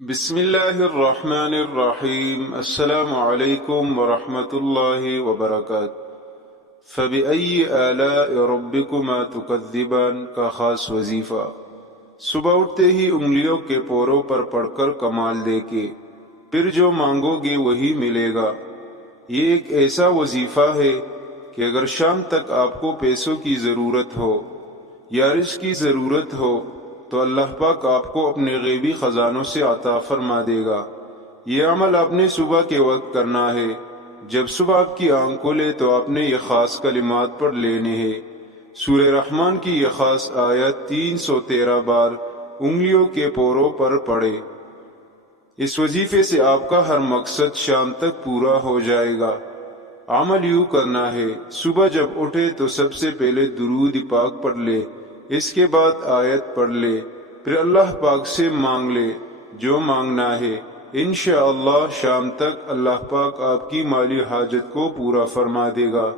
بسم اللہ الرحمن الرحیم۔ السلام علیکم ورحمۃ اللہ وبرکاتہ۔ فبأي آلاء ربكما تكذبان کا خاص وظیفہ۔ صبح اٹھتے ہی انگلیوں کے پوروں پر پڑھ کر کمال دے کے پھر جو مانگو گے وہی ملے گا۔ یہ ایک ایسا وظیفہ ہے کہ اگر شام تک آپ کو پیسوں کی ضرورت ہو یا رزق کی ضرورت ہو تو اللہ پاک آپ کو اپنے غیبی خزانوں سے عطا فرما دے گا۔ یہ عمل آپ نے صبح کے وقت کرنا ہے۔ جب صبح آپ کی آنکھ کھلے تو آپ نے یہ خاص کلمات پڑھ لینے ہیں۔ سورہ رحمان کی یہ خاص آیت 313 بار انگلیوں کے پوروں پر پڑھے۔ اس وظیفے سے آپ کا ہر مقصد شام تک پورا ہو جائے گا۔ عمل یوں کرنا ہے، صبح جب اٹھے تو سب سے پہلے درود پاک پڑھ لے، اس کے بعد آیت پڑھ لے، پھر اللہ پاک سے مانگ لے جو مانگنا ہے۔ انشاءاللہ شام تک اللہ پاک آپ کی مالی حاجت کو پورا فرما دے گا۔